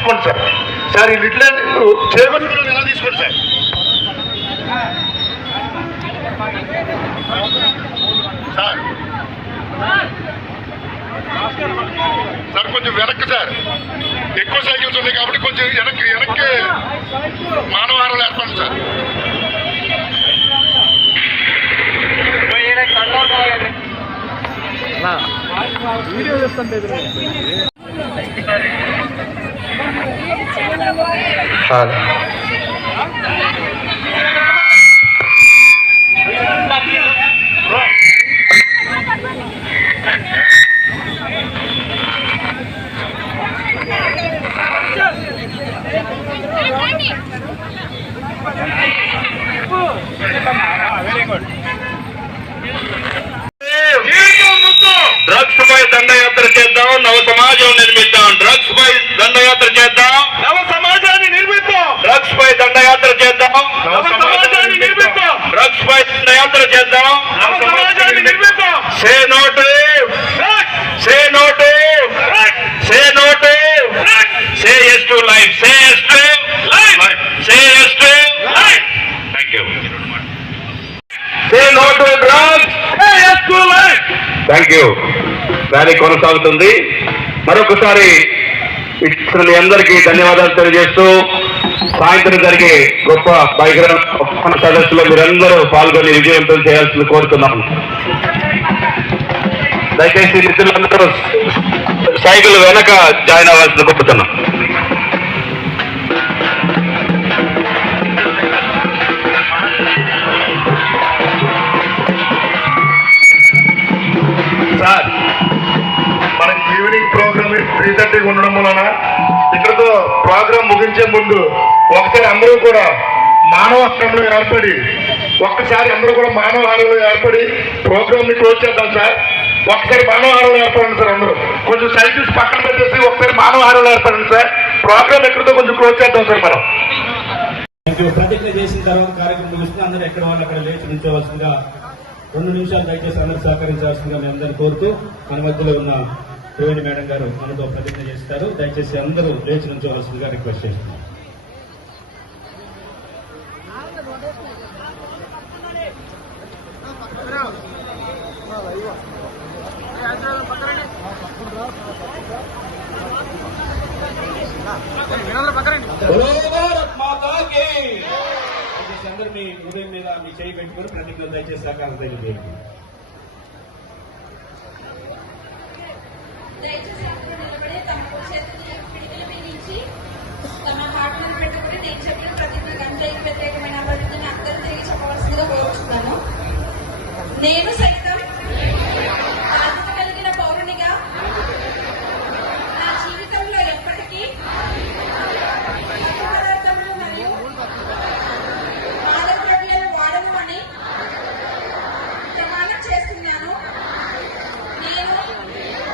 తీసుకోండి sir. Sir ఈ little చేకొచ్చిన ఎలా తీసుకోండి సార్. సార్ కొంచెం వెనక్కి సార్, ఎక్కువ సైకిల్స్ ఉన్నాయి కాబట్టి కొంచెం వెనక్కి మానవహారాలు ఏర్పడండి సార్. వీడియో చేస్తుంటే వెరీ గుడ్. డ్రగ్స్ పై దండయాత్ర చేద్దాం, నవ సమాజం నిర్మిద్దాం. డ్రగ్స్ పై దండయాత్ర చేద్దాం, నవ సమాజాన్ని నిర్మిద్దాం. డ్రగ్స్ పై దండయాత్ర చేద్దాం, నవ సమాజాన్ని నిర్మిద్దాం. డ్రగ్స్ పై దండయాత్ర చేద్దాం, నవ సమాజాన్ని నిర్మిద్దాం. Say no to drugs, say no to drugs, say no to drugs, say yes to life, say yes to life, say yes to life. Thank you. Say no to drugs, say yes to life. Thank you. Rally కొనసాగుతుంది. మరొకసారి ఇచ్చిన మీ అందరికీ ధన్యవాదాలు తెలియజేస్తూ సాయంత్రం జరిగే గొప్ప బహిరంగ సదస్సులో మీరందరూ పాల్గొని విజయవంతం చేయాల్సింది కోరుతున్నాము. దయచేసి మిత్రులందరూ సైకిల్ వెనక జాయిన్ అవ్వాల్సింది కోరుతున్నాం. సార్ మన ఈవినింగ్ ప్రోగ్రామ్ 3:30 ఉండడం వలన ఇక్కడతో ప్రోగ్రాం ముగించే ముందు ఒకసారి అందరూ కూడా మానవహారంలో ఏర్పడి ప్రోగ్రామ్ ని క్లోజ్ చేద్దాం సార్. ఒకసారి మానవహారంలో ఏర్పడండి సార్. అందరూ కొంచెం సైకిల్స్ పక్కన పెట్టేసి ఒకసారి మానవహారంలో ఏర్పడండి సార్. ప్రోగ్రామ్ ఎక్కడితో కొంచెం క్లోజ్ చేద్దాం సార్ మనం. ప్రతిజ్ఞ చేసిన తర్వాత కార్యక్రమం ముగిస్తే అందరూ ఎక్కడ వాళ్ళు అక్కడ లేచి నిల్చోవలసిందిగా 2 నిమిషాలు దయచేసి అందరూ సహకరించాల్సిందిగా మేము అందరినీ కోరుతూ మన మధ్యలో ఉన్న రోహిణి మేడం గారు మనతో ప్రతిజ్ఞ చేస్తారు. దయచేసి అందరూ లేచి నుంచోవలసిందిగా రిక్వెస్ట్ చేస్తున్నాం. అందరూ మీ హృదయం మీద మీ చేయి పెట్టుకుని ప్రతిజ్ఞ దయచేసి సహకారం తెలియజేయండి. దయచేసి అందరూ నిలబడి తమ చేతులు పిడికిల మీద తమ హార్ట్లను పెట్టుకుని నేను చెప్పిన ప్రతిజ్ఞ గంజాయికి వ్యతిరేకమైన అభివృద్ధిని అందరూ తిరిగి చెప్పవలసిందిగా కోరుచున్నాను. నేను సైతం బాధ్యత కలిగిన పౌరునిగా నా జీవితంలో ఎప్పటికీ పదార్థములు మరియు మాదక ద్రవ్యాలు వాడను అని ప్రమాణం చేస్తున్నాను. నేను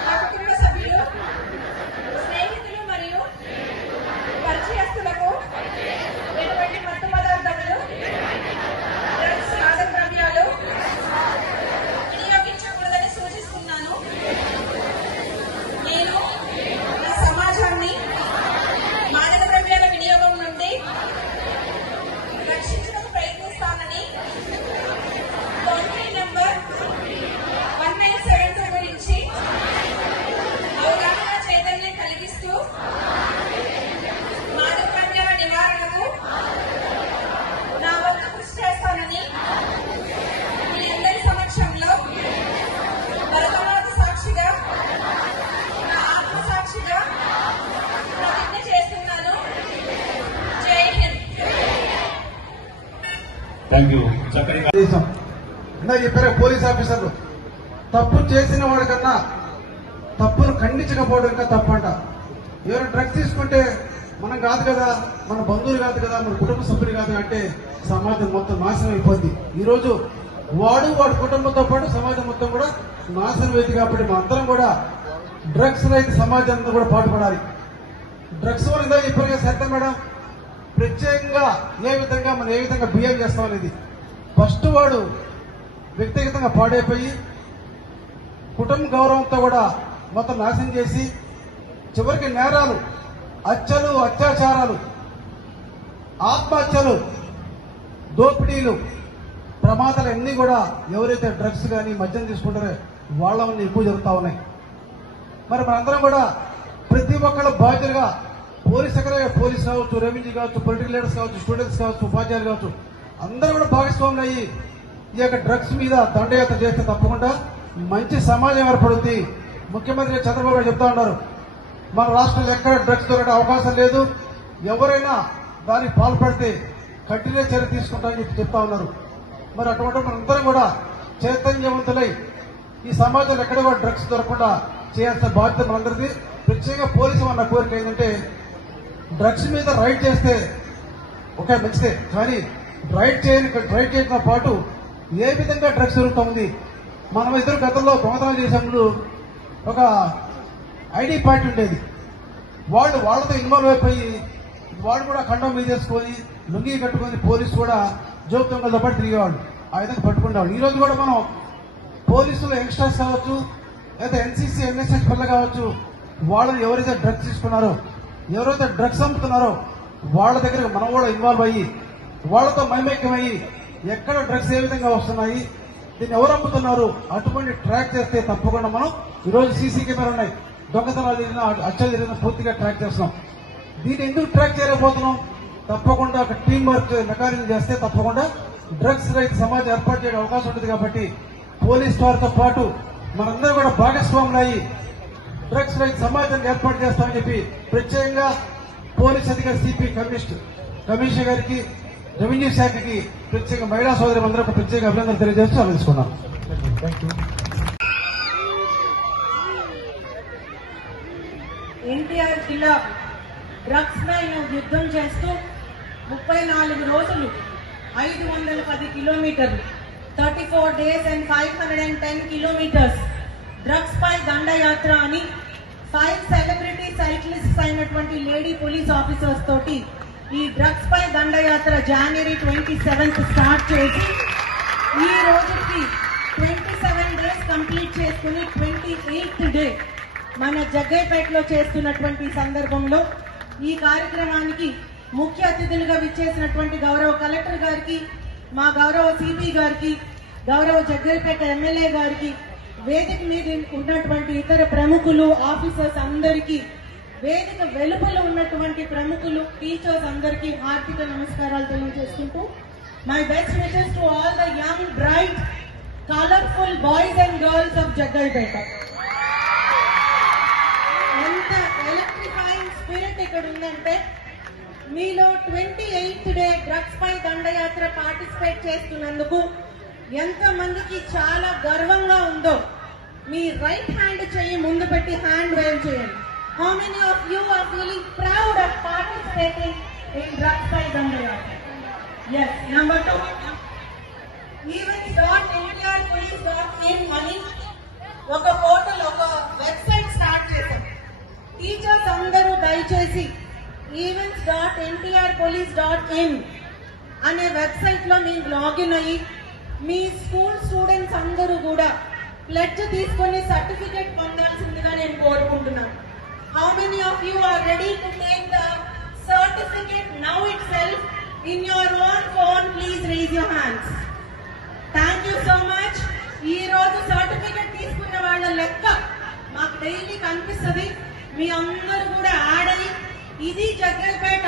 నా కుటుంబ సభ్యులు, స్నేహితులు మరియు పరిచయస్తులకు ఎటువంటి మత్తు పదార్థములు, డ్రగ్స్, మాదక ద్రవ్యాలు వినియోగించకూడదని సూచిస్తున్నాను. నేను నా సమాజాన్ని మాదక ద్రవ్యాల వినియోగం నుండి రక్షించడానికి ప్రయత్నిస్తానని టోల్ ఫ్రీ నంబర్ 1972 గురించి అవగాహన చైతన్యం కలిగిస్తూ మాదక ద్రవ్యాల నివారణకు నా వంతు కృషి చేస్తానని మీ అందరి సమక్షంలో భరతమాత సాక్షిగా, నా ఆత్మ సాక్షిగా ప్రతిజ్ఞ చేస్తున్నాను. జై హింద్. Thank you. చక్కటి ఇందాక చెప్పారు పోలీస్ ఆఫీసర్లు, తప్పు చేసిన వాడికన్నా తప్పును ఖండించకపోవడం ఇంకా తప్పంట. ఎవరైనా డ్రగ్స్ తీసుకుంటే మనం కాదు కదా, మన బంధువులు కాదు కదా, మన కుటుంబ సభ్యులు కాదు అంటే సమాజం మొత్తం నాశనం అయిపోద్ది. ఈరోజు వాడి కుటుంబంతో పాటు సమాజం మొత్తం కూడా నాశనం అయింది. కాబట్టి మా అందరం కూడా డ్రగ్స్ రైతు సమాజాన్ని కూడా పాటుపడాలి. డ్రగ్స్ వల్ల ఇందాక చెప్పారు కదా సరిత మేడం, ప్రత్యేకంగా మనం ఏ విధంగా బిహేవ్ చేస్తాం అనేది. ఫస్ట్ వాడు వ్యక్తిగతంగా పాడైపోయి కుటుంబ గౌరవంతో కూడా మొత్తం నాశనం చేసి చివరికి నేరాలు హత్యలు, అత్యాచారాలు, ఆత్మహత్యలు, దోపిడీలు, ప్రమాదాలు అన్నీ కూడా ఎవరైతే డ్రగ్స్ కానీ మద్యం తీసుకుంటారో వాళ్ళ వల్ల ఎక్కువ జరుగుతూ ఉన్నాయి. మరి మనందరం కూడా ప్రతి ఒక్కళ్ళ బాధ్యతగా పోలీస్ కావచ్చు, రెవెన్యూ కావచ్చు, పొలిటికల్ లీడర్స్ కావచ్చు, స్టూడెంట్స్ కావచ్చు, ఉపాధ్యాయులు కావచ్చు, అందరూ కూడా భాగస్వాములు అయ్యి ఈ యొక్క డ్రగ్స్ మీద దండయాత్ర చేస్తే తప్పకుండా మంచి సమాజం ఏర్పడుతుంది. ముఖ్యమంత్రి చంద్రబాబు నాయుడు చెప్తా ఉన్నారు, మన రాష్ట్రంలో ఎక్కడ డ్రగ్స్ దొరకడం అవకాశం లేదు, ఎవరైనా దానికి పాల్పడితే కఠిన చర్య తీసుకుంటామని చెప్పి చెప్తా ఉన్నారు. మరి అటువంటి మనందరం కూడా చైతన్యవంతులై ఈ సమాజంలో ఎక్కడ కూడా డ్రగ్స్ దొరకకుండా చేయాల్సిన బాధ్యత మనందరిది. ప్రత్యేకంగా పోలీసు అన్న కోరిక ఏంటంటే, డ్రగ్స్ మీద రైడ్ చేస్తే ఒక మంచిదే, కానీ రైడ్ చేయడంతో పాటు ఏ విధంగా డ్రగ్స్ దొరుకుతుంది. మనం ఇద్దరు గతంలో దొంగతనం చేసినప్పుడు ఒక ఐడి పార్టీ ఉండేది, వాళ్ళతో ఇన్వాల్వ్ అయిపోయి వాళ్ళు కూడా కండం మీద చేసుకొని లుంగి కట్టుకొని పోలీసు కూడా జోక్ దొంగలతో పాటు తిరిగేవాళ్ళు, ఆ విధంగా పట్టుకునేవాళ్ళు. ఈ రోజు కూడా మనం పోలీసులు యంగ్స్టర్స్ కావచ్చు, లేదా ఎన్సీసీ ఎన్ఎస్ఎస్ పిల్లలు కావచ్చు, వాళ్ళని ఎవరైతే డ్రగ్స్ తీసుకున్నారో, ఎవరైతే డ్రగ్స్ అమ్ముతున్నారో వాళ్ళ దగ్గర మనం కూడా ఇన్వాల్వ్ అయ్యి వాళ్ళతో మైమేక్యమయ్యి ఎక్కడ డ్రగ్స్ ఏ విధంగా వస్తున్నాయి, దీన్ని ఎవరు అమ్ముతున్నారు, అటువంటి ట్రాక్ చేస్తే తప్పకుండా మనం ఈరోజు సీసీ కెమెరా ఉన్నాయి, దొంగతనాలు జరిగిన హత్యలు జరిగిన పూర్తిగా ట్రాక్ చేస్తున్నాం. దీన్ని ఎందుకు ట్రాక్ చేయలేకపోతున్నాం? తప్పకుండా ఒక టీం వర్క్ మెకానిజం చేస్తే తప్పకుండా డ్రగ్స్ రహిత సమాజం ఏర్పాటు చేయడం అవకాశం ఉంటుంది. కాబట్టి పోలీస్ వారితో పాటు మనందరూ కూడా భాగస్వాములు అయ్యి డ్రగ్స్ రహిత సమాజాన్ని ఏర్పాటు చేస్తామని చెప్పి ప్రత్యేకంగా పోలీస్ అధికారి సిపి కమిషనర్ గారికి, రెవెన్యూ శాఖకి, ప్రత్యేక మహిళా సోదరి అందరూ ప్రత్యేక అభినందనలు తెలియజేస్తూ ఆలోచిస్తున్నాం. ఎన్టీఆర్ జిల్లా డ్రగ్స్ పై యుద్ధం చేస్తూ 34 రోజులు 510 కిలోమీటర్లు 34 days and 510 kilometers డ్రగ్స్ పై దండయాత్ర అని 5 సెలబ్రిటీ సైక్లిస్ట్స్ అయినటువంటి లేడీ పోలీస్ ఆఫీసర్స్ తోటి ఈ డ్రగ్స్ పై దండయాత్ర January 27th స్టార్ట్ చేసి ఈ రోజుకి 27 days కంప్లీట్ చేసుకుని 28th డే మన జగ్గయ్యపేటలో చేస్తున్నటువంటి సందర్భంలో ఈ కార్యక్రమానికి ముఖ్య అతిథులుగా విచ్చేసినటువంటి గౌరవ కలెక్టర్ గారికి, మా గౌరవ సిపి గారికి, గౌరవ జగ్గయ్యపేట ఎమ్మెల్యే గారికి, వేదిక మీద ఉన్నటువంటి ఇతర ప్రముఖులు, ఆఫీసర్స్ అందరికీ, వేదిక వెలుపల ఉన్నటువంటి ప్రముఖులు, టీచర్స్ అందరికీ హార్దిక నమస్కారాలు తెలియజేసుకుంటూ, my best wishes to all the young bright colourful boys and girls of Jaggayyapeta. ఎంత ఎలక్ట్రిఫైయింగ్ స్పిరిట్ ఇక్కడ ఉందంటే, మీలో 28th డే డ్రగ్స్ పై దండయాత్ర పార్టిసిపేట్ చేస్తున్నందుకు ఎంత మందికి చాలా గర్వంగా ఉందో మీ రైట్ హ్యాండ్ చెయ్యి ముందు పెట్టి హ్యాండ్ వేవ్ చేయండి. How many of you are feeling proud of participating in drugs పై దండయాత్ర? ఎస్. నెంబర్ 2, events.ntrpolice.in అని ఒక పోర్టల్, ఒక వెబ్సైట్ స్టార్ట్ చేశాం. టీచర్స్ అందరూ దయచేసి events.ntrpolice.in అనే వెబ్సైట్ లో మీరు లాగిన్ అయ్యి మీ స్కూల్ స్టూడెంట్స్ అందరూ కూడా ప్లెడ్జ్ తీసుకొని సర్టిఫికేట్ పొందాల్సిందిగా నేను కోరుకుంటున్నాను. How many of you are ready to take the certificate now itself in your own phone? Please raise your hands. Thank you so much. ఈ రోజు సర్టిఫికేట్ తీసుకున్న వాళ్ళ లెక్క మాకు డైలీ కనిపిస్తుంది. మీ అందరూ కూడా యాడ్ అయ్యి ఇది జగ్గయ్యపేట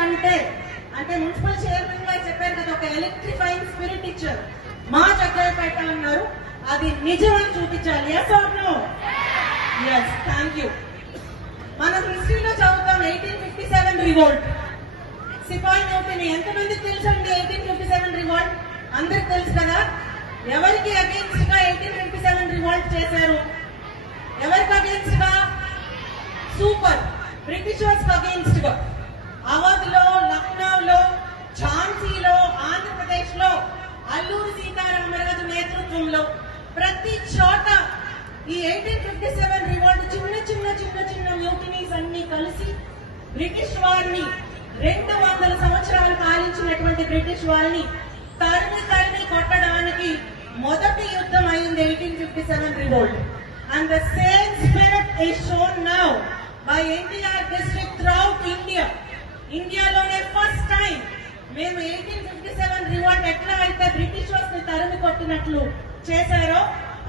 అంటే మున్సిపల్ చైర్మన్ గారు చెప్పారు కదా, ఒక ఎలక్ట్రిఫైయింగ్ స్పిరిట్ ఇచ్చారు. మా జగ్గయ్యపేట అన్నారు, అది నిజమని చూపించాలి. Yes or no? Yes. Thank you. మనం హిస్టరీలో చదువుతాం 1857 రివోల్ట్, సిపాయి నోటిని. ఎంతమందికి తెలుసండి 1857 రివోల్ట్? అందరికి తెలుసు కదా. ఎవరికి అగేన్స్ట్ గా 1857 రివోల్ట్ చేశారు? ఎవరికి అగేన్స్ట్ గా? సూపర్ బ్రిటిషర్స్ అగేన్స్ట్ గా. అవధ్లో, లక్నోలో, ఝాన్సీలో, ఆంధ్రప్రదేశ్ లో అల్లూరి సీతారామరాజు నేతృత్వంలో ప్రతి చోట ఈ 1857 రివోల్ట్ చిన్న చిన్న చిన్న చిన్న మ్యూటినీస్ అన్ని కలిసి బ్రిటిష్ వారిని 200 సంవత్సరాలు పాలించినటువంటి బ్రిటిష్ వారిని తరిమి కొట్టడానికి మొదటి యుద్ధం అయింది 1857 revolt. And the same spirit is shown now by NTR district throughout India. ఇండియాలోనే ఫస్ట్ టైం మేము 1857 రివాల్ట్ ఎట్లా అయితే బ్రిటిష్ ని తరిమి కొట్టినట్లు చేశారో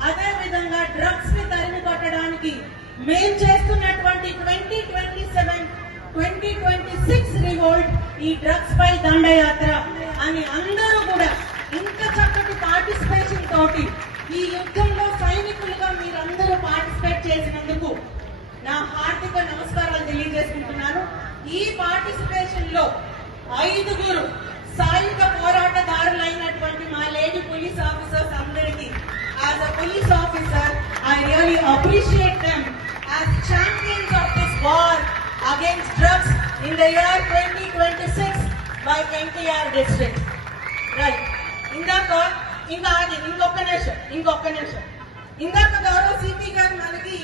అదే విధంగా డ్రగ్స్ ని తరిమి కొట్టడానికి మేము చేస్తున్నటువంటి 2026 రివోల్ట్ ఈ డ్రగ్స్ పై దండయాత్ర అని అందరూ కూడా ఇంత చక్కటి పార్టిసిపేషన్ తోటి ఈ యుద్ధంలో సైనికులుగా మీరందరూ పార్టిసిపేట్ చేసినందుకు నా హార్దిక నమస్కారాలు తెలియజేసుకుంటున్నాను. ఈ పార్టిసిపేషన్ లో 5 సాయుధ పోరాటదారులైనటువంటి మా లేడీ పోలీస్ ఆఫీసర్స్ అందరికీ as a police officer I really appreciate them as champions of this war against drugs in the year 2026 by NTR district. Right. ఇంకొక నిమిషం. ఇందాక గౌరవ సిపి గారు మనకి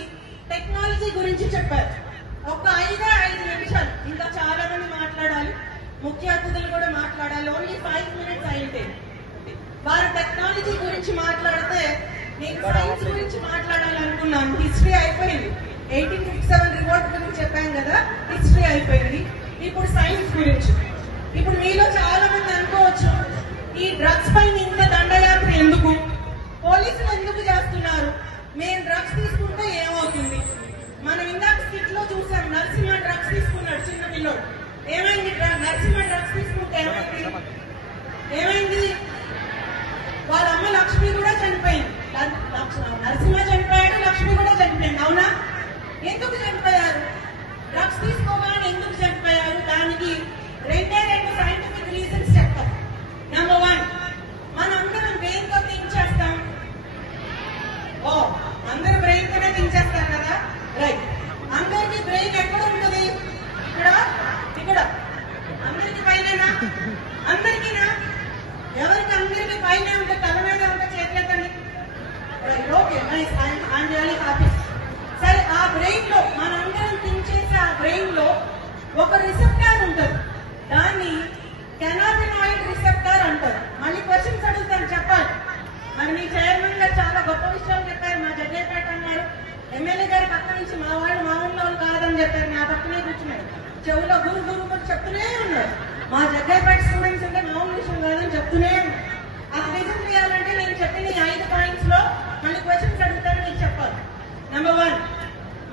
టెక్నాలజీ గురించి చెప్పారు. ఒక 5 నిమిషాలు, ఇంకా చాలా మంది మాట్లాడాలి, ముఖ్య అతిథులు కూడా మాట్లాడాలి. ఓన్లీ 5 minutes అయితే వారు టెక్నాలజీ గురించి మాట్లాడితే నేను సైన్స్ గురించి మాట్లాడాలనుకున్నాను. హిస్టరీ అయిపోయింది. 1857 రివోల్ట్ గురించి చెప్పాను కదా, హిస్టరీ అయిపోయింది. ఇప్పుడు సైన్స్ గురించి. ఇప్పుడు మీలో చాలా మంది అనుకోవచ్చు, ఈ డ్రగ్స్ పైన ఇంత దండయాత్ర ఎందుకు, పోలీసులు ఎందుకు చేస్తున్నారు, మేము డ్రగ్స్ తీసుకుంటే ఏమవుతుంది? మనం ఇందాక స్కిట్ లో చూసాం, నరసింహ డ్రగ్స్ తీసుకున్నాడు చిన్న పిల్లోడు. ఏమైంది? నరసింహ డ్రగ్స్ తీసుకుంటే ఏమైంది? వాళ్ళ అమ్మ లక్ష్మి కూడా చనిపోయింది. నరసింహ చనిపోయాడు, లక్ష్మి కూడా చనిపోయింది. అవునా? ఎందుకు చనిపోయారు? డ్రగ్స్ తీసుకోగానే ఎందుకు చనిపోయారు? దానికి 2 సైంటిఫిక్ రీజన్స్ చెప్తాం. నెంబర్ 1, మనందరం బ్రెయిన్ తో థింక్ చేస్తాం. అందరూ బ్రెయిన్ తోనే థింక్ చేస్తారు కదా. రైట్. అందరికి బ్రెయిన్ ఎక్కడ ఉంటుంది? ఇక్కడ. అందరికి పైన? అందరికీనా? ఎవరికి అందరికి పైన ఉంటే తల మీద ఉంటే చేతులెత్తండి. Right. Okay, nice. I'm really happy. సరే, ఆ బ్రెయిన్ లో మనందరం థింక్ చేసే ఆ బ్రెయిన్ లో ఒక రిసెప్టార్ ఉంటుంది. దాన్ని కెనాబినాయిడ్ రిసెప్టార్ అంటారు. మళ్ళీ క్వశ్చన్స్ అడుగుతాను, చెప్పాలి. మరి మీ చైర్మన్ గారు చాలా గొప్ప విషయాలు చెప్పారు. మా జగ్గయ్యపేట అన్నారు, ఎమ్మెల్యే గారి పక్క నుంచి మా ఊళ్ళో కాదని చెప్పారు. నా పక్కనే కూర్చున్నారు, చెవులో గురు చెప్తూనే ఉన్నారు. మా జగ్గయ్యపేట స్టూడెంట్స్ అంటే మామూలు విషయం కాదని చెప్తూనే ఉన్నారు. ఆ నిజం చేయాలంటే నేను చెప్పిన 5 పాయింట్స్ లో మళ్ళీ క్వశ్చన్స్ అడుగుతాను, మీరు చెప్పాలి. నెంబర్ 1,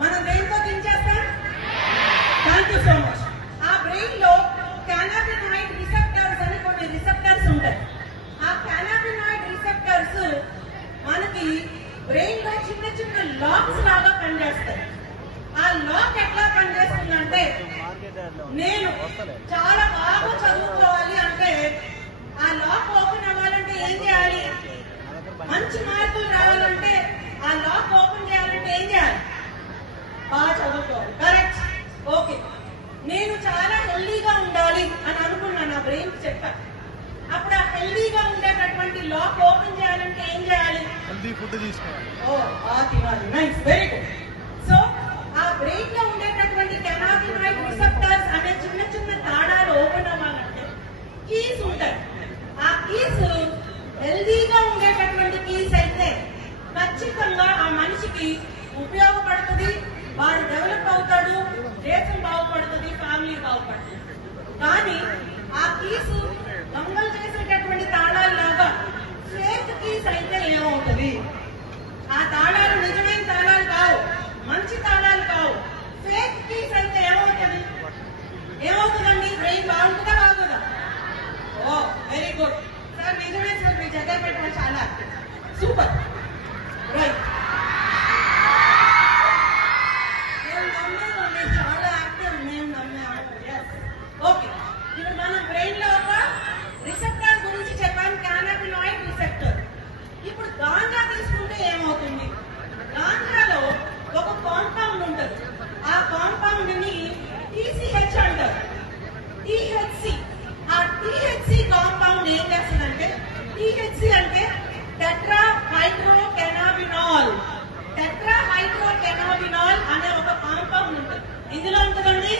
మనం దేంతో థింక్ చేస్తాం? Thank you so much. ఆ బ్రెయిన్ లో కెనాబినాయిడ్ రిసెప్టర్స్ అని కొన్ని రిసెప్టర్స్ ఉంటాయి. ఆ కెనాబినాయిడ్ రిసెప్టర్స్ మనకి బ్రెయిన్ లో చిన్న చిన్న లాక్స్ లాగా పనిచేస్తాయి. ఆ లాక్ ఎట్లా పనిచేస్తుందంటే, నేను చాలా బాగా చదువుకోవాలి అంటే ఆ లాక్ ఓపెన్ అవ్వాలంటే ఏం చేయాలి? మంచి మార్కులు రావాలంటే ఆ లాక్ ఓపెన్ చేయాలంటే ఏం చేయాలి? బాగా చదువుకోవాలి. కరెక్ట్. ఓకే, నేను చాలా హెల్దీగా ఉండాలి అని అనుకున్నాను, నా బ్రెయిన్ చెప్పాను. అప్పుడు ఆ హెల్దీగా ఉండేటటువంటి లాక్ ఓపెన్ చేయాలంటే ఏం చేయాలి? హెల్దీ ఫుడ్ తీసుకోవాలి. తినాలి. Nice, very good. సో ఆ బ్రెయిన్ లో ఉండేటటువంటి కెనాబినాయిడ్ రిసెప్టర్స్ అనే చిన్న చిన్న తాళాలు ఓపెన్ అవ్వాలంటే కీస్ ఉంటాయి. ఆ కీస్ హెల్దీగా ఉండేటటువంటి కీస్ అయితే ఖచ్చితంగా ఆ మనిషికి ఉపయోగపడుతుంది, వాడు డెవలప్ అవుతాడు, దేశం బాగుపడుతుంది, ఫ్యామిలీ బాగుపడుతుంది. కానీ ఆ కీస్ దొంగలు చేసేటటువంటి తాళాలు లాగా ఫేక్ కీస్ అయితే ఏమవుతుంది? ఆ తాళాలు నిజమైన తాళాలు కావు, మంచి తాళాలు కావు. ఫేక్ కీస్ అయితే ఏమవుతుందండి? బ్రెయిన్ బాగుంటుందా బాగుందా? వెరీ గుడ్ సార్, నిజమే సార్, మీ జగన్ పెట్టడం చాలా సూపర్. రైట్. మేము నమ్మాము, మీరు చాలా యాక్టివ్, మేము నమ్మాము. ఓకే, ఇప్పుడు మనం బ్రెయిన్ లో ఒక రిసెప్టర్ గురించి చెప్పాను, కెనాబినాయిడ్ రిసెప్టర్. ఇప్పుడు గాంజా తీసుకుంటే ఏమవుతుంది? గాంజాలో ఒక కాంపౌండ్ ఉంటుంది. ఆ కాంపౌండ్ ని TCH అంటారు. THC. ఆ THC కాంపౌండ్ ఏం చేస్తుందంటే, THC అంటే టెట్రా హైడ్రోకెనాబినాల్. టెట్రా హైడ్రోకెనాబినాల్ అనే ఒక కాంపౌండ్ ఉంటుంది. ఇందులో ఉంటుందండి,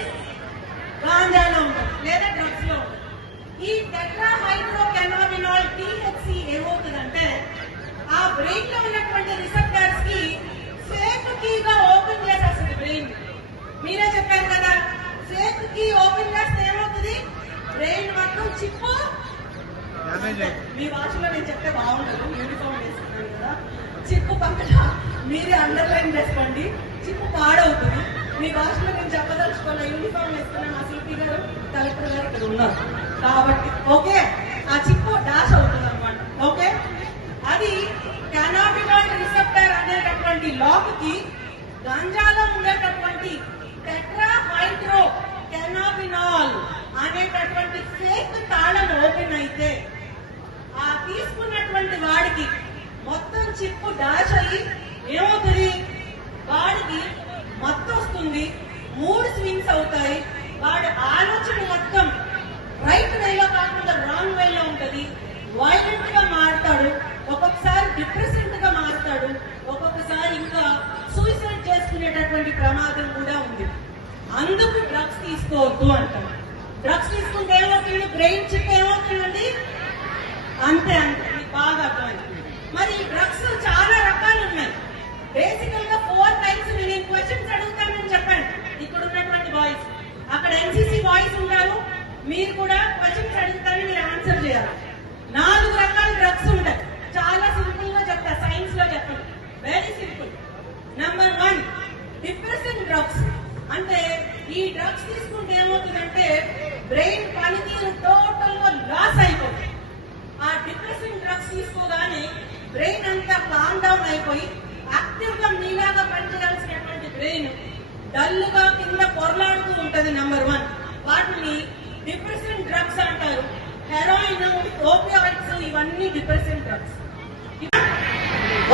గాంజాలో ఉంటుంది లేదా డ్రగ్స్ లో ఉంటుంది. ఈ టెట్రా హైడ్రోకెనాబినాల్ THC ఏమవుతుందంటే ఆ బ్రెయిన్ లో ఉన్నటువంటి రిసెప్టర్స్ కి ఫేక్ కీగా ఓపెన్ చేసేస్తుంది బ్రెయిన్. మీరే మీ భాషలో నేను చెప్పదలుచుకోవాలి. యూనిఫామ్ వేసుకున్నాను. మా సిపి గారు కలెక్టర్ గారు ఇక్కడ ఉన్నారు కాబట్టి ఓకే, ఆ చిప్పు డాష్ అవుతుంది అనమాట. ఓకే, అది కెనాబినాయిడ్ రిసెప్టర్ అనేటటువంటి లాక్ కి గంజాలో ఉండేటటువంటి టెట్రాహైడ్రో కెనాబినాల్ అనేటటువంటి ఫేక్ తాళం ఓపెన్ అయితే ఆ తీసుకున్నటువంటి వాడికి మొత్తం చిప్పు డాష్ అయ్యి ఏమవుతుంది, వాడికి మత్తు వస్తుంది, మూడ్ స్వింగ్స్ అవుతాయి, వాడి ఆలోచన మొత్తం రైట్ వేలో కాకుండా రాంగ్ వేలో ఉంటది, వైలెంట్ గా మారుతాడు, ఒక్కొక్కసారి డిప్రెసెంట్ గా మారుతాడు, ఒక్కొక్కసారి ఇంకా సూసైడ్ చేసుకునేటటువంటి ప్రమాదం కూడా ఉంది. అందుకు డ్రగ్స్ తీసుకోవద్దు అంటారు. డ్రగ్స్ తీసుకుంటే ఏమవుతుంది, బ్రెయిన్ చిప్ ఏమవుతుందండి, అంతే అంతే, మీకు బాగా అర్థమైంది. మరి ఈ డ్రగ్స్ చాలా రకాలు ఉన్నాయి. బేసికల్ గా 4 టైప్స్. నేను క్వశ్చన్స్ అడుగుతానని చెప్పాను. ఇక్కడ ఉన్నటువంటి బాయ్స్, అక్కడ ఎన్సీసీ బాయ్స్ ఉంటారు, మీరు కూడా క్వశ్చన్స్ అడుగుతారని మీరు ఆన్సర్ చేయాలి. 4 రకాల డ్రగ్స్ ఉంటాయి. చాలా సింపుల్ గా చెప్తా, సైన్స్ లో చెప్పండి, very simple. Number 1 depression drugs. అంటే ఈ డ్రగ్స్ తీసుకుంటే ఏమవుతుందంటే బ్రెయిన్ పనితీరు టోటల్ గా లాస్ అయిపోతుంది. ఆ డిప్రెషన్ డ్రగ్స్ తీసుకోగానే బ్రెయిన్ అంతా కామ్ డౌన్ అయిపోయి యాక్టివ్ గా మీలాగా పనిచేయాల్సినటువంటి బ్రెయిన్ డల్ గా కింద పొరలాడుతూ ఉంటది. నంబర్ 1 వాటిని డిప్రెషన్ డ్రగ్స్ అంటారు. హెరాయిన్, ఓపియాయిడ్స్ ఇవన్నీ డిప్రెషన్ డ్రగ్స్.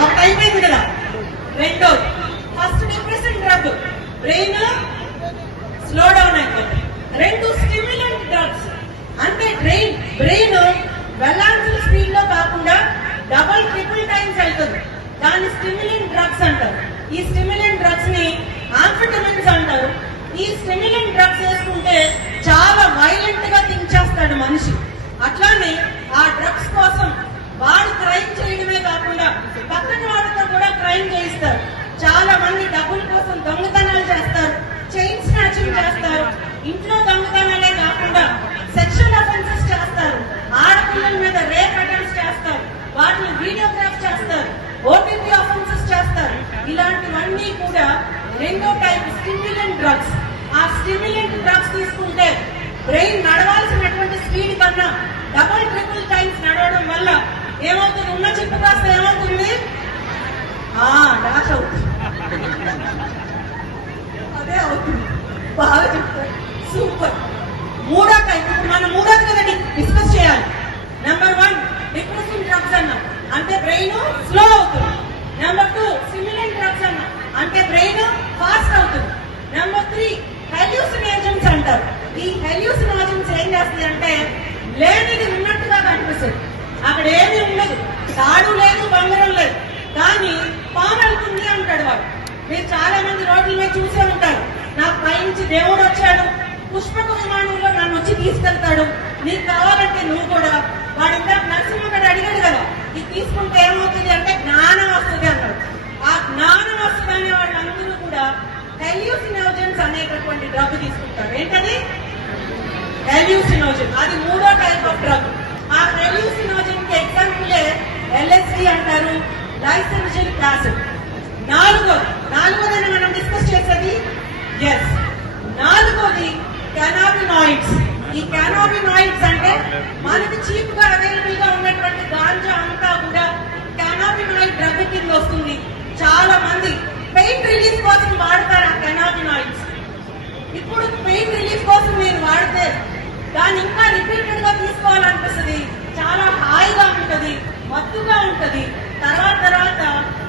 ఒకటి అయిపోయింది కదా. రెండోది, first depression drug brain slow down అయిపోతుంది. 2 స్టిమ్యులెంట్ డ్రగ్స్. అంటే బ్రెయిన్ వెళ్లాల్సిన స్పీడ్ లో కాకుండా డబల్ ట్రిపుల్ టైమ్స్ వెళ్తుంది. దాన్ని స్టిమ్యులెంట్ డ్రగ్స్ అంటారు. ఈ స్టిమ్యులెంట్ డ్రగ్స్ ని ఆంఫెటమిన్స్ అంటారు. ఈ స్టిమ్యులెంట్ డ్రగ్స్ వేసుకుంటే చాలా వైలెంట్ గా థింక్ చేస్తాడు మనిషి. అట్లానే ఆ డ్రగ్స్ కోసం వాడు క్రైమ్ చేయడమే కాకుండా పక్కన వాడితో కూడా క్రైమ్ చేయిస్తారు. చాలా మంది డబ్బుల కోసం దొంగతనాలు చేస్తారు, చైన్ స్నాచింగ్ చేస్తారు, ఇంట్లో దొంగతనాలే కాకుండా సెక్షువల్ అఫెన్సెస్ చేస్తారు, ఆడపిల్లల మీద రేప్ అటెంప్ట్స్ చేస్తారు, వాటిని వీడియోగ్రాఫ్ చేస్తారు, ఓటీపీ అఫెన్సెస్ చేస్తారు. ఇలాంటివన్నీ కూడా 2వ టైప్ స్టిమ్యులెంట్ డ్రగ్స్. ఆ స్టిమ్యులెంట్ డ్రగ్స్ తీసుకుంటే బ్రెయిన్ నడవాల్సినటువంటి స్పీడ్ కన్నా డబుల్ ట్రిపుల్ టైమ్స్ నడవడం వల్ల ఏమవుతుంది, ఉన్న చిప్పు కాస్త ఏమవుతుంది, డాష్ అవుతుంది. అదే అవుతుంది. బాగా చెప్తారు, సూపర్. 3వ టైప్, మనం 3వది కదా డిస్కస్ చేయాలి. నంబర్ 1 డిప్రెషన్ డ్రగ్స్ అన్నాం, అంటే బ్రెయిన్ స్లో అవుతుంది. నంబర్ 2 స్టిమ్యులెంట్ డ్రగ్స్ అన్నాం, అంటే బ్రెయిన్ ఫాస్ట్ అవుతుంది. నంబర్ 3 హెల్యూసినోజన్స్ అంటారు. ఈ హెల్యూసినోజన్స్ ఏం చేస్తుంది అంటే లేనిది ఉన్నట్టుగా కనిపిస్తుంది. అక్కడ ఏమీ ఉండదు, తాడు లేదు, బంగారం లేదు, కానీ పాము వెళ్తుంది అంటాడు వాడు. మీరు చాలా మంది రోడ్ల మీద చూసే ఉంటారు. నాకు పైనుంచి దేవుడు వచ్చాడు, పుష్పక విమానంలో నన్ను వచ్చి తీసుకెళ్తాడు, నీకు కావాలంటే నువ్వు కూడా. వాడు ఇంకా నరసింహగడు అడిగాడు కదా, ఇది తీసుకుంటే ఏమవుతుంది అంటే జ్ఞానం వస్తుంది అన్నాడు. ఆ జ్ఞానం వస్తుందనే వాళ్ళందరూ కూడా హెల్యూసినోజన్స్ అనేటటువంటి డ్రగ్ తీసుకుంటారు. ఏంటది, హెల్యూసినోజన్. అది 3వ టైప్ ఆఫ్ డ్రగ్. ఆ హెల్యూసినోజన్ కి ఎగ్జాంపులే LSD అంటారు, లైసెన్షియల్ యాసిడ్. 4వది మనం డిస్కస్ చేసేది, ఎస్, 4వది కెనాబినాయిడ్స్. ఈ కెనాబినాయిడ్స్ అంటే మనకి చీప్ గా అవైలబుల్ గా ఉన్నటువంటి గాంజా అంతా కూడా కెనాబినాయిడ్ డ్రగ్ కింద వస్తుంది. చాలా మంది పెయిన్ రిలీఫ్ కోసం వాడతారు ఆ కెనాబినాయిడ్స్. ఇప్పుడు పెయిన్ రిలీఫ్ కోసం నేను వాడితే దాన్ని ఇంకా రిపీటెడ్ గా తీసుకోవాలనిపిస్తుంది, చాలా హాయిగా ఉంటది, మత్తుగా ఉంటది. తర్వాత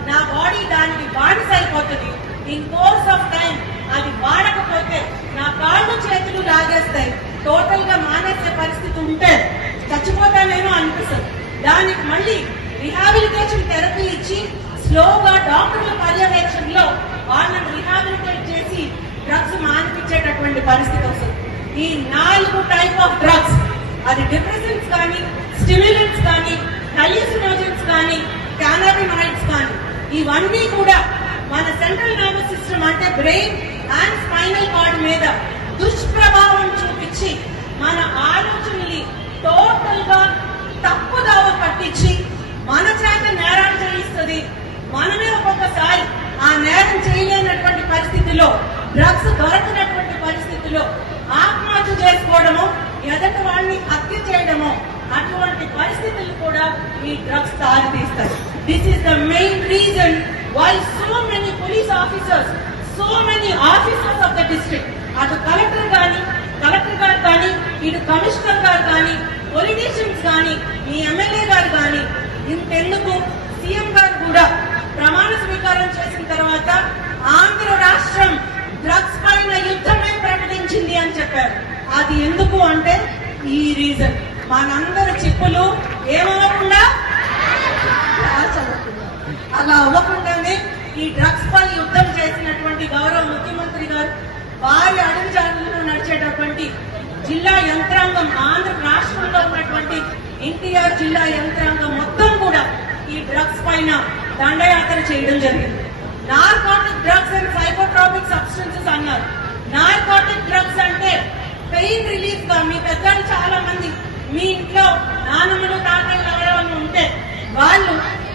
నా బాడీ దానికి బానిస అయిపోతుంది. ఇన్ కోర్స్ ఆఫ్ టైం అది వాడకపోతే నా కాళ్ళు చేతులు లాగేస్తాయి, టోటల్ గా మానేసే పరిస్థితి ఉంటే చచ్చిపోతానేమో అనిపిస్తుంది. దానికి మళ్ళీ రిహాబిలిటేషన్ థెరపీ ఇచ్చి స్లోగా డాక్టర్ల పర్యవేక్షణలో వాళ్ళని రిహాబిలిటేట్ చేసి డ్రగ్స్ మానిపించేటటువంటి పరిస్థితి వస్తుంది. ఈ 4 టైప్ ఆఫ్ డ్రగ్స్, అది డిప్రెషన్స్ కానీ, స్టిమ్యులెంట్స్ కానీ, హెల్యూసినోజన్స్ కానీ, క్యానబినాయిడ్స్ కానీ, ఇవన్నీ కూడా మన సెంట్రల్ నర్వస్ సిస్టమ్ అంటే బ్రెయిన్ అండ్ స్పైనల్ కార్డ్ మీద దుష్ప్రభావం చూపించి మన ఆలోచనల్ని టోటల్ గా తప్పుదావ పట్టించి మన చేత నేరాలు చేయిస్తుంది. మనమే ఒక్కొక్కసారి ఆ నేరం చేయలేనటువంటి పరిస్థితిలో, డ్రగ్స్ దొరకనటువంటి పరిస్థితిలో ఆత్మహత్య చేసుకోవడము, ఎదటి వాళ్ళని హత్య చేయడము, అటువంటి పరిస్థితులు కూడా ఈ డ్రగ్స్ దారితీస్తాయి. This is the main reason why so many police officers, so many officers of the district, అటు కలెక్టర్ గారు కానీ, ఇటు కమిషనర్ గారు కానీ, పొలిటీషియన్స్ కానీ, మీ ఎమ్మెల్యే గారు కానీ, ఇంతెందుకు సీఎం గారు కూడా ప్రమాణ స్వీకారం చేసిన తర్వాత ఆంధ్ర రాష్ట్రం డ్రగ్స్ పైన యుద్ధమే ప్రకటించింది అని చెప్పారు. అది ఎందుకు అంటే ఈ రీజన్, మనందరి చిప్పులు ఏమవ్వకుండా అలా అవ్వకుండానే ఈ డ్రగ్స్ పై యుద్ధం చేసినటువంటి గౌరవ ముఖ్యమంత్రి గారు, వారి అడుగుజాడల్లో నడిచేటటువంటి జిల్లా యంత్రాంగం, ఆంధ్ర రాష్ట్రంలో ఉన్నటువంటి ఎన్టీఆర్ జిల్లా యంత్రాంగం మొత్తం కూడా ఈ డ్రగ్స్ పైన దండయాత్ర చేయడం జరిగింది. Narcotic drugs and psychotropic substances అన్నారు. నార్కోటిక్ డ్రగ్స్ అంటే పెయిన్ రిలీఫ్ గా, మీ పెద్దలు చాలా మంది మీ ఇంట్లో నానమ్మలు తాతలు ఎవరైనా ఉంటే వాళ్ళు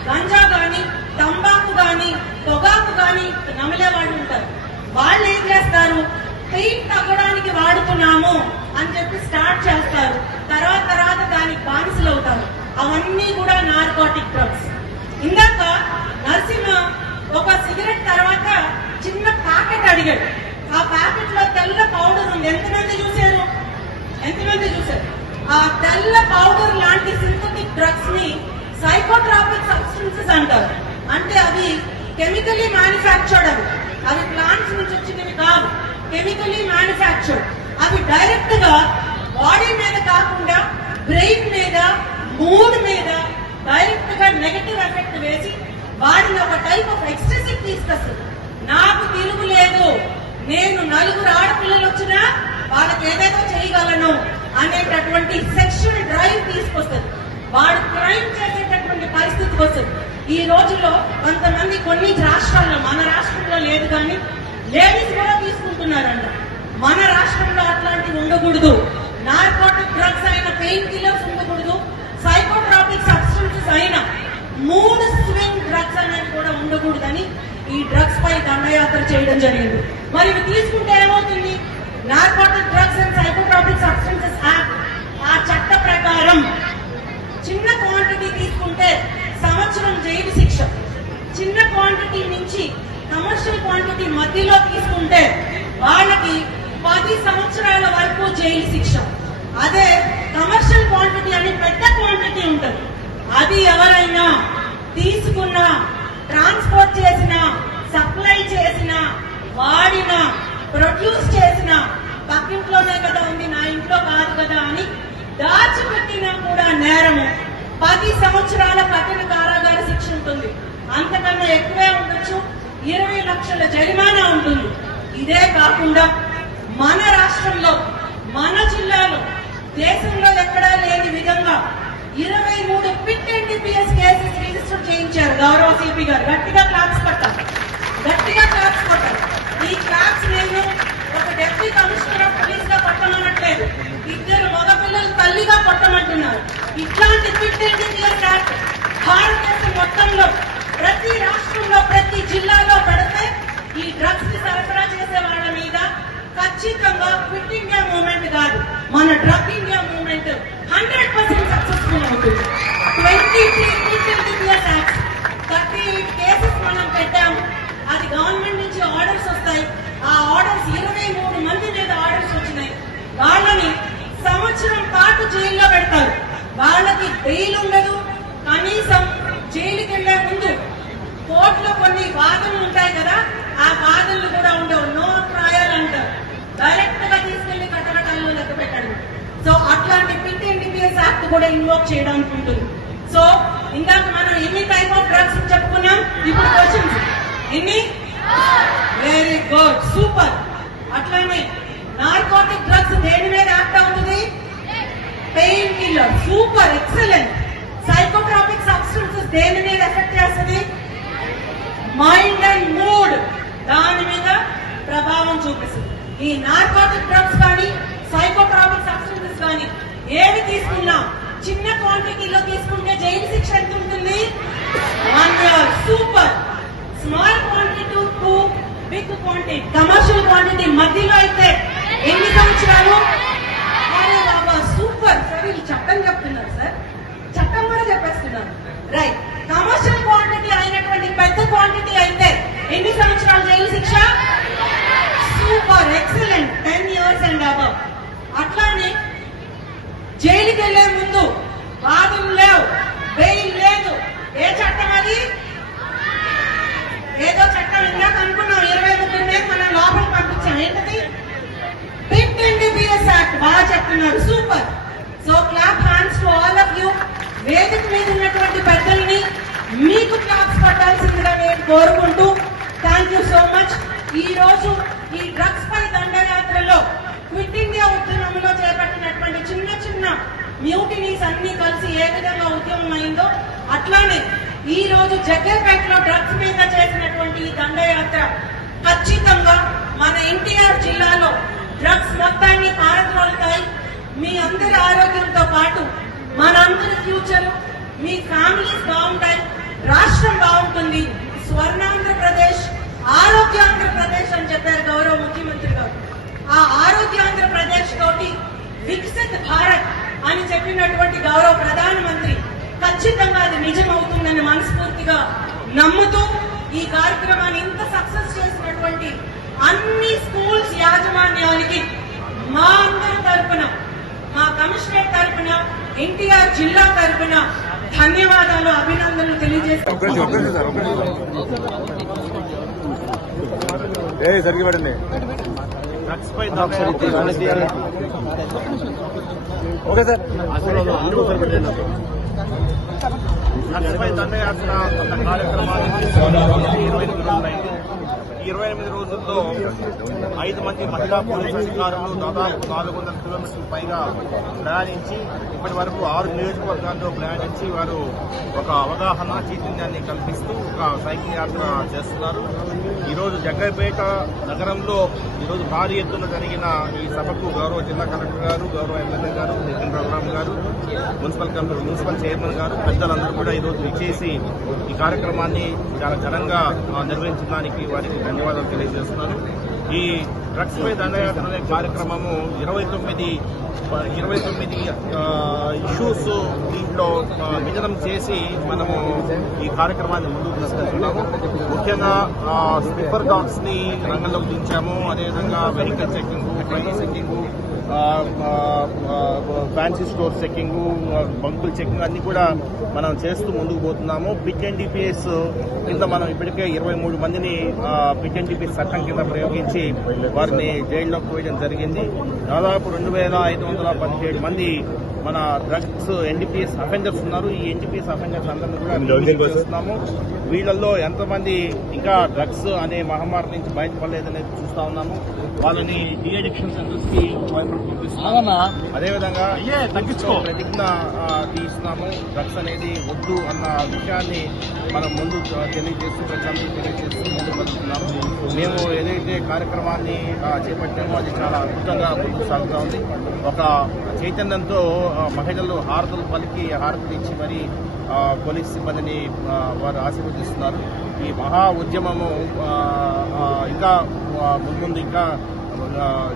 గంజా గాని, తంబాకు గాని, పొగాకు గాని నమిలే వాళ్ళు ఉంటారు. వాళ్ళు ఏం చేస్తారు, పెయిన్ తగ్గడానికి వాడుతున్నాము అని చెప్పి స్టార్ట్ చేస్తారు. తర్వాత దానికి బానిసలు అవుతారు. అవన్నీ కూడా నార్కోటిక్ డ్రగ్స్. ఇందాక నరసింహ ఒక సిగరెట్ తర్వాత చిన్న ప్యాకెట్ అడిగాడు. ఆ ప్యాకెట్ లో తెల్ల పౌడర్ ఉంది. ఎంతమంది చూశారు? ఆ తెల్ల పౌడర్ లాంటి సింథటిక్ డ్రగ్స్ ని సైకోట్రాపిక్ సబ్స్టెన్సెస్ అంటారు. అంటే అవి కెమికలీ మ్యానుఫ్యాక్చర్డ్, అవి ప్లాంట్స్ నుంచి వచ్చినవి కాదు, కెమికలీ మ్యానుఫ్యాక్చర్డ్. అవి డైరెక్ట్ గా బాడీ మీద కాకుండా బ్రెయిన్ మీద, మూడ్ మీద డైరెక్ట్ గా నెగటివ్ ఎఫెక్ట్ వేసి వాడిని ఒక టైప్ ఆఫ్ ఎక్స్టెసివ్ తీసుకొస్తుంది. నాకు తిరుగులేదు, నేను నలుగురు ఆడపిల్లలు వచ్చినా వాళ్ళకి ఏదైనా చేయగలను అనేటటువంటి సెక్షువల్ డ్రైవ్ తీసుకొస్తుంది. వాడు క్రైమ్ చేసేటటువంటి పరిస్థితికి వస్తుంది. ఈ రోజుల్లో కొంతమంది కొన్ని రాష్ట్రాల్లో, మన రాష్ట్రంలో లేదు కానీ లేడీస్ కూడా తీసుకుంటున్నారంట. మన రాష్ట్రంలో అట్లాంటివి ఉండకూడదు. నార్కోటిక్ డ్రగ్స్ అయిన పెయిన్ కిల్లర్స్ ఉండకూడదు. సైకోట్రాపిక్ సబ్స్టెన్సెస్ అయిన 3 స్వింగ్ డ్రగ్స్ అనేవి కూడా ఉండకూడదని ఈ డ్రగ్స్ పై దండయాత్ర చేయడం జరిగింది. మరి ఇవి తీసుకుంటే ఏమవుతుంది? Narcotic drugs and psychotropic substances act ఆ చట్ట ప్రకారం చిన్న క్వాంటిటీ తీసుకుంటే సంవత్సరం జైలు శిక్ష, చిన్న క్వాంటిటీ నుంచి కమర్షియల్ క్వాంటిటీ మధ్యలో తీసుకుంటే వాళ్ళకి 10 సంవత్సరాల వరకు జైలు శిక్ష. అదే కమర్షియల్ క్వాంటిటీ అని పెద్ద క్వాంటిటీ ఉంటుంది. అది ఎవరైనా తీసుకున్నా, ట్రాన్స్పోర్ట్ చేసినా, సప్లై చేసినా, వాడినా, ప్రొడ్యూస్ చేసినా, పక్కింట్లోనే కదా ఉంది, నా ఇంట్లో కాదు కదా అని దాచిపెట్టినా కూడా నేరము. 10 సంవత్సరాల కఠిన కారాగార శిక్ష ఉంటుంది. అంతకన్నా ఎక్కువే ఉండొచ్చు. 20 లక్షల జరిమానా ఉంటుంది. ఇదే కాకుండా మన రాష్ట్రంలో, మన జిల్లాలో, దేశంలో ఎక్కడా లేని విధంగా 23 పిట్ ఎన్డీపీఎస్ కేసెస్ రిజిస్టర్ చేయించారు గౌరవ సిపి గారు. గట్టిగా క్లాప్స్ కొట్టారు. ఈ క్లాప్స్ నేను ఒక డెప్యూటీ కమిషనర్ ఆఫ్ పోలీస్ గా కొట్టమనట్లేదు, 2 మగపిల్లలు తల్లిగా కొట్టమంటున్నారు. ఇట్లాంటి పిట్ ఎన్డీపీఎస్ యాక్ట్ భారతదేశం మొత్తంలో ప్రతి రాష్ట్రంలో, ప్రతి జిల్లాలో పెడితే ఈ డ్రగ్స్ ని సరఫరా చేసే వాళ్ళ మీద ఖచ్చితంగా క్విట్ ఇండియా మూవ్మెంట్ కాదు, మన డ్రగ్ ఇండియా మూవ్మెంట్ 100% సక్సెస్ఫుల్ అవుతుంది. 23 యాక్ట్ 38 కేసెస్ మనం పెట్టాము. అది గవర్నమెంట్ నుంచి ఆర్డర్స్ వస్తాయి. ఆ ఆర్డర్స్ 23 మంది మీద ఆర్డర్స్ వచ్చినాయి. వాళ్ళని సంవత్సరం పాటు జైల్లో పెడతారు. వాళ్ళకి బెయిల్ ఉండదు. కనీసం జైలుకి వెళ్లే ముందు కోర్టులో కొన్ని వాదనలు ఉంటాయి కదా, ఆ వాదనలు కూడా ఉండవు. నో ట్రయల్ అంటారు. డైరెక్ట్ గా తీసుకెళ్లి కట్టకటాల్లో లెక్క పెట్టండి. సో అట్లాంటి పిట్ ఎన్డీపీఎస్ యాక్ట్ కూడా ఇన్వోక్ చేయడానికి ఉంటుంది. సో ఇందాక మనం ఎన్ని టైప్ ఆఫ్ డ్రగ్స్ చెప్పుకున్నాం. ఇప్పుడు క్వశ్చన్స్ ఎన్ని? Very good, super. అట్లానే నార్కోటిక్ డ్రగ్స్ దేని మీద యాక్ట్ అవుతుంది? Pain killer. Super, excellent. Psychotropic substances దేని మీద ఎఫెక్ట్ చేస్తుంది? మైండ్ అండ్ మూడ్, దాని మీద ప్రభావం చూపిస్తుంది. ఈ నార్కోటిక్ డ్రగ్స్ కానీ, సైకోట్రాపిక్ సబ్స్టెన్సెస్ కానీ ఏవి తీసుకున్నా చిన్న క్వాంటిటీలో తీసుకుంటే జైలు శిక్ష ఎంత ఉంటుంది? 1 year. Super. Small quantity to big quantity, commercial quantity మధ్యలో అయితే ఎన్ని సంవత్సరాలు? అరే బాబా సూపర్ సార్, వీళ్ళు చట్టం చెప్తున్నారు సార్, చట్టం కూడా చెప్పేస్తున్నారు. రైట్, కమర్షియల్ క్వాంటిటీ అయినటువంటి పెద్ద క్వాంటిటీ అయితే ఎన్ని సంవత్సరాలు జైలు శిక్ష? Super, excellent, 10 years and above. అట్లానే జైలుకి వెళ్లే ముందు వాదం లేవు, బెయిల్ లేదు. ఏ చట్టం అది? ఏదో చట్టం ఇందాక అనుకున్నాం, 23 మనం లోపలికి పంపించాం. ఏంటది? PIT NDPS act. బాగా చెప్తున్నారు, super. So clap hands to all of you. వేదిక మీద ఉన్నటువంటి పెద్దల్ని మీకు క్లాప్స్ పట్టాల్సిందిగా నేను కోరుకుంటూ, థ్యాంక్ యూ సో మచ్. ఈ రోజు ఈ డ్రగ్స్ పై దండయాత్రలో క్విట్ ఇండియా ఉద్యమంలో చేపట్టినటువంటి చిన్న చిన్న మ్యూటినీస్ అన్ని కలిసి ఏ విధంగా ఉద్యమం అయిందో అట్లానే ఈ రోజు జగ్గైపేటలో డ్రగ్స్ మీద చేసినటువంటి ఈ దండయాత్ర ఖచ్చితంగా మన ఎన్టీఆర్ జిల్లాలో డ్రగ్స్ మొత్తాన్ని పారద్రోలుతాయి. మీ అందరి ఆరోగ్యంతో పాటు మనందరి ఫ్యూచర్, మీ ఫ్యామిలీస్ బాగుంటాయి, రాష్ట్రం బాగుంటుంది. స్వర్ణాంధ్రప్రదేశ్, ఆరోగ్యాంధ్రప్రదేశ్ అని చెప్పారు గౌరవ ముఖ్యమంత్రి గారు. ఆ ఆరోగ్యాంధ్రప్రదేశ్ తోటి వికసిత్ భారత్ అని చెప్పినటువంటి గౌరవ ప్రధానమంత్రి ఖచ్చితంగా అది నిజమవుతుందని మనస్ఫూర్తిగా నమ్ముతూ ఈ కార్యక్రమాన్ని ఇంత సక్సెస్ చేసినటువంటి అన్ని స్కూల్స్ యాజమాన్యానికి మా అందరి తరపున, మా కమిషనర్ తరపున, ఎన్టీఆర్ జిల్లా తరపున ధన్యవాదాలు, అభినందనలు తెలియజేస్తున్నాను. డ్రగ్స్పై దండయాత్ర కార్యక్రమానికి 28 రోజుల్లో 5 మంది మహిళా పోలీసు అధికారులు దాదాపు 400 కిలోమీటర్ల పైగా ప్రయాణించి ఇప్పటి వరకు 6 నియోజకవర్గాల్లో ప్రయాణించి వారు ఒక అవగాహన చైతన్యాన్ని కల్పిస్తూ ఒక సైకిల్ యాత్ర చేస్తున్నారు. ఈరోజు జగ్గైపేట నగరంలో ఈరోజు భారీ ఎత్తున జరిగిన ఈ సభకు గౌరవ జిల్లా కలెక్టర్ గారు, గౌరవ ఎమ్మెల్యే గారు, నితిన్ రఘురామ్ గారు, మున్సిపల్ చైర్మన్ గారు, పెద్దలందరూ కూడా ఈరోజు విచ్చేసి ఈ కార్యక్రమాన్ని చాలా ఘనంగా నిర్వహించడానికి వారికి ధన్యవాదాలు తెలియజేస్తున్నాను. ఈ డ్రగ్స్ పై దండయాత్ర అనే కార్యక్రమము 29 ఇష్యూస్ దీంట్లో విజనం చేసి మనము ఈ కార్యక్రమాన్ని ముందుకు తీసుకెళ్తున్నాము. ముఖ్యంగా స్లిప్పర్ డాగ్స్ ని రంగంలోకి దించాము. అదేవిధంగా vehicle checking, train checking, fancy store checking, బంకుల చెకింగ్ అన్ని కూడా మనం చేస్తూ ముందుకు పోతున్నాము. పిట్ NDPS కింద మనం ఇప్పటికే 23 మందిని పిట్ NDPS చట్టం కింద ప్రయోగించి వారిని జైల్లోకి పోయడం జరిగింది. దాదాపు 2517 మంది మన డ్రగ్స్ NDPS అఫెండర్స్ ఉన్నారు. ఈ NDPS అఫెండర్స్ అందరినీ కూడా చేస్తున్నాము. వీళ్ళల్లో ఎంతమంది ఇంకా డ్రగ్స్ అనే మహమ్మారి నుంచి బయటపడలేదనేది చూస్తా ఉన్నాము. వాళ్ళని డీఅడిక్షన్ సెంటర్స్ కి పంపిస్తున్నాము. అదేవిధంగా ప్రతిజ్ఞ తీస్తున్నాము. డ్రగ్స్ అనేది వద్దు అన్న విషయాన్ని మనం ముందు తెలియజేస్తూ ప్రజలందరూ తెలియజేస్తూ ముందుకు వెళ్తున్నాము. మేము ఏదైతే కార్యక్రమాన్ని చేపట్టామో అది చాలా అద్భుతంగా ముందుకు సాగుతా ఉంది. ఒక చైతన్యంతో మహిళలు హారతులు పలికి హారతులు ఇచ్చి మరి పోలీస్ సిబ్బందిని వారు ఆశీర్వదిస్తున్నారు. ఈ మహా ఉద్యమము ఇంకా ముందు ఇంకా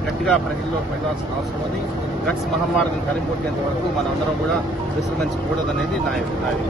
గట్టిగా ప్రజల్లో పెట్టాల్సిన అవసరం ఉంది. డ్రగ్స్ మహమ్మారిని తరిమికొట్టేంత వరకు మన అందరం కూడా విశ్రమించకూడదనేది నా అభిప్రాయం.